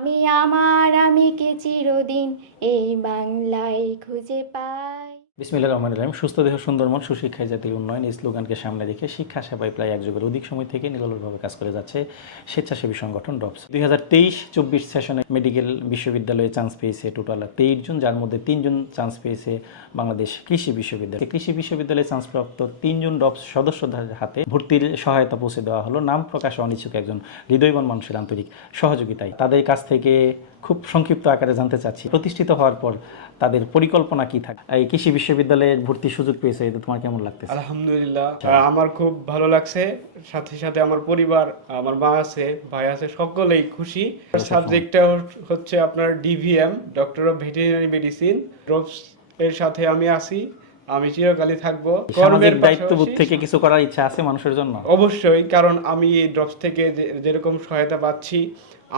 আমি আমার আমিকে চিরদিন এই বাংলায় খুঁজে পাই। বিসমিল্লাহির রহমানির রহিম। সুস্থ দেহ সুন্দর মন সুশিক্ষায় জাতির উন্নয়ন এই স্লোগানকে সামনে রেখে শিক্ষা সেবায় প্রায় এক যুগের অধিক সময় থেকে নিরলসভাবে কাজ করে যাচ্ছে স্বেচ্ছাসেবী সংগঠন ডপস। 2023-24 সেশনে মেডিকেল বিশ্ববিদ্যালয়ে চান্স পেয়েছে টোটাল 23 জন, যার মধ্যে 3 জন চান্স পেয়েছে বাংলাদেশ কৃষি বিশ্ববিদ্যালয়। কৃষি বিশ্ববিদ্যালয়ে চান্সপ্রাপ্ত 3 জন ডপস সদস্যদের হাতে ভর্তির সহায়তা পৌঁছে দেওয়া হলো নাম প্রকাশে অনিচ্ছুক একজন হৃদয়বান মানুষের আন্তরিক সহযোগিতায়। তাদের কাছ থেকে খুব সংক্ষিপ্ত আকারে জানতে চাচ্ছি, প্রতিষ্ঠিত হওয়ার পর তাদের পরিকল্পনা কি থাকে। এই কৃষি বিশ্ববিদ্যালয়ে ভর্তির সুযোগ পেয়েছে, এটা তোমার কেমন লাগতেছে? আলহামদুলিল্লাহ, আমার খুব ভালো লাগছে। সাথে সাথে আমার পরিবার, আমার মা আছে, ভাই আছে, সকলেই খুশি। সাবজেক্টটা হচ্ছে আপনার DVM, doctor of veterinary medicine. Drops এর সাথে আমি আছি, আমি চিরকালই থাকবো। কর্মের দায়িত্ববোধ থেকে কিছু করার ইচ্ছা আছে মানুষের জন্য? অবশ্যই, কারণ আমি এই ড্রপস থেকে যেরকম সহায়তা পাচ্ছি,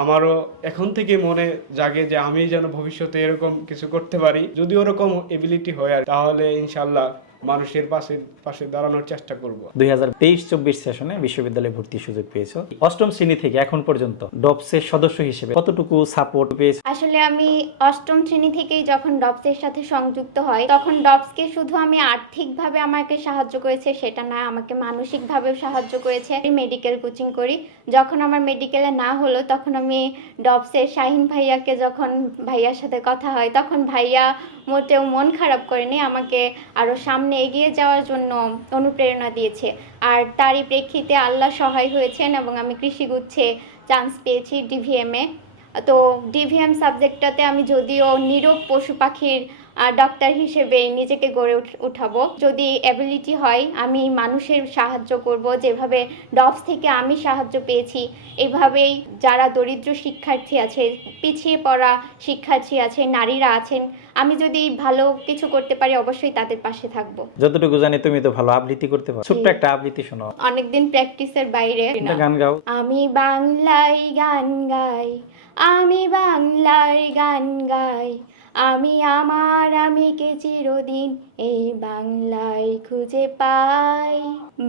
আমারও এখন থেকে মনে জাগে যে আমি যেন ভবিষ্যতে এরকম কিছু করতে পারি। যদি ওরকম এবিলিটি হয় আর তাহলে ইনশাল্লাহ মানুষের পাশে পাশে দাঁড়ানোর চেষ্টা করব। 2023-24 সেশনে বিশ্ববিদ্যালয়ে ভর্তির সুযোগ পেয়েছো। অষ্টম শ্রেণী থেকে এখন পর্যন্ত ডপসের সদস্য হিসেবে কতটুকু সাপোর্ট পেয়েছো? আসলে আমি অষ্টম শ্রেণী থেকেই যখন ডপসের সাথে সংযুক্ত হয়, তখন ডপসকে শুধু আমি আর্থিকভাবে আমাকে সাহায্য করেছে সেটা না, আমাকে মানসিকভাবেও সাহায্য করেছে। মেডিকেল কোচিং করি, যখন আমার মেডিকেলে না হলো তখন আমি ডপসের শাহিন ভাইয়াকে, যখন ভাইয়ার সাথে কথা হয় তখন ভাইয়া মোটেও মন খারাপ করেনি, আমাকে আরও সামনে এগিয়ে যাওয়ার জন্য অনুপ্রেরণা দিয়েছে। আর তারই প্রেক্ষিতে আল্লাহ সহায় হয়েছেন এবং আমি কৃষিগুচ্ছে চান্স পেয়েছি ডিভিএমে। তো ডিভিএম সাবজেক্টটাতে আমি যদিও নীরব পশু পাখির ডাক্তার হিসেবে নিজেকে গড়ে উঠাবো। যদি অ্যাবিলিটি হয় আমি মানুষের সাহায্য করব, যেভাবে ডপস থেকে আমি সাহায্য পেয়েছি এভাবেই যারা দরিদ্র শিক্ষার্থী আছে, পিছিয়ে পড়া শিক্ষার্থী আছে, নারীরা আছেন, আমি যদি ভালো কিছু করতে পারি অবশ্যই তাদের পাশে থাকবো। যতটুকু জানি তুমি তো ভালো আবৃত্তি করতে পারো, ছোট্ট একটা আবৃত্তি শোনো। অনেকদিন প্র্যাকটিসের বাইরে। গান গাও। আমি বাংলায় গান গাই, আমি বাংলার গান গাই, আমি আমার আমিকে চিরদিন এই বাংলায় খুঁজে পাই।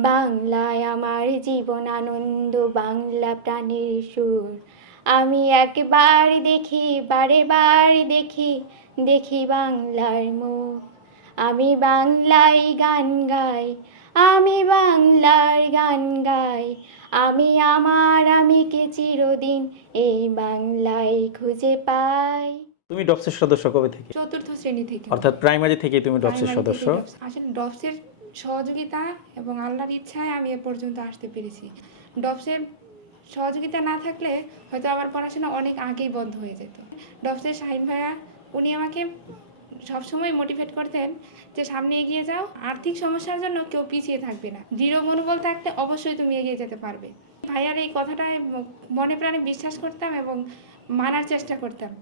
বাংলায় আমার জীবন আনন্দ, বাংলা প্রাণের সুর। আমি একবার দেখি, বারে বার দেখি, দেখি বাংলার মুখ। আমি বাংলায় গান গাই, আমি বাংলার গান গাই, আমি আমার আমিকে চিরদিন এই বাংলায় খুঁজে পাই। তুমি ডপসের সদস্য কবে থেকে? চতুর্থ শ্রেণী থেকে, অর্থাৎ প্রাইমারি থেকে তুমি ডপসের সদস্য। আসলে ডপসের সহযোগিতা এবং আল্লাহর ইচ্ছায় আমি এ পর্যন্ত আসতে পেরেছি। ডপসের সহযোগিতা না থাকলে হয়তো আমার পড়াশোনা অনেক আগেই বন্ধ হয়ে যেত। ডপসের শাহিন ভাইয়া, উনি আমাকে সবসময় মোটিভেট করতেন যে সামনে এগিয়ে যাও, আর্থিক সমস্যার জন্য কেউ পিছিয়ে থাকবে না, দৃঢ় মনোবল থাকলে অবশ্যই তুমি এগিয়ে যেতে পারবে। ভাইয়ার এই কথাটায় মনে প্রাণে বিশ্বাস করতাম এবং মানার চেষ্টা করতাম।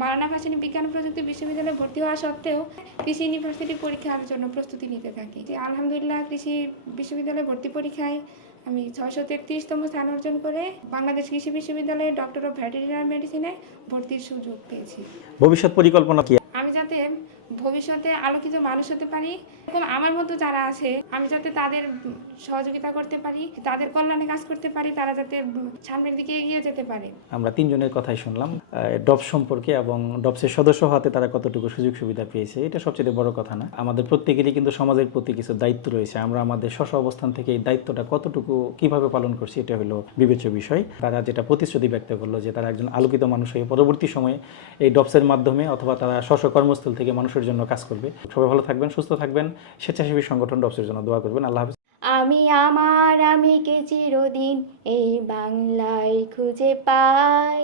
মাওলানা ভাসানী বিজ্ঞান ও প্রযুক্তি বিশ্ববিদ্যালয়ে ভর্তি হওয়া সত্ত্বেও কৃষি ইউনিভার্সিটি পরীক্ষার জন্য প্রস্তুতি নিতে থাকি। আলহামদুলিল্লাহ, কৃষি বিশ্ববিদ্যালয়ে ভর্তি পরীক্ষায় আমি 633তম স্থান অর্জন করে বাংলাদেশ কৃষি বিশ্ববিদ্যালয়ে ডক্টর অফ ভেটেরিনারি মেডিসিনে ভর্তির সুযোগ পেয়েছি। ভবিষ্যৎ পরিকল্পনা কি? আমি যাতে ভবিষ্যতে আলোকিত মানুষ হতে পারি, এবং আমার মতো যারা আছে আমি যাতে তাদের সহযোগিতা করতে পারি, তাদের কল্যাণে কাজ করতে পারি, তারা যাতে সামনের দিকে এগিয়ে যেতে পারে। আমরা তিনজনের কথাই শুনলাম ডপস সম্পর্কে এবং ডপসের সদস্য হতে তারা কতটুকু সুযোগ সুবিধা পেয়েছে, এটা সবচেয়ে বড় কথা না। আমাদের প্রত্যেকেরই কিন্তু সমাজের প্রতি কিছু দায়িত্ব রয়েছে, আমরা আমাদের স্ব অবস্থান থেকে এই দায়িত্বটা কতটুকু কিভাবে পালন করছি এটা হলো বিবেচ্য বিষয়। তারা যেটা প্রতিশ্রুতি ব্যক্ত করলো যে তারা একজন আলোকিত মানুষ হয়ে পরবর্তী সময়ে এই ডপসের মাধ্যমে অথবা তারা স্ব কর্মস্থল থেকে মানুষের জন্য কাজ করবে। সবাই ভালো থাকবেন, সুস্থ থাকবেন, স্বেচ্ছাসেবী সংগঠন ডপসের জন্য দোয়া করবেন। আল্লাহ হাফেজ। আমি আমার আমিকে চিরদিন এই বাংলায় খুঁজে পাই।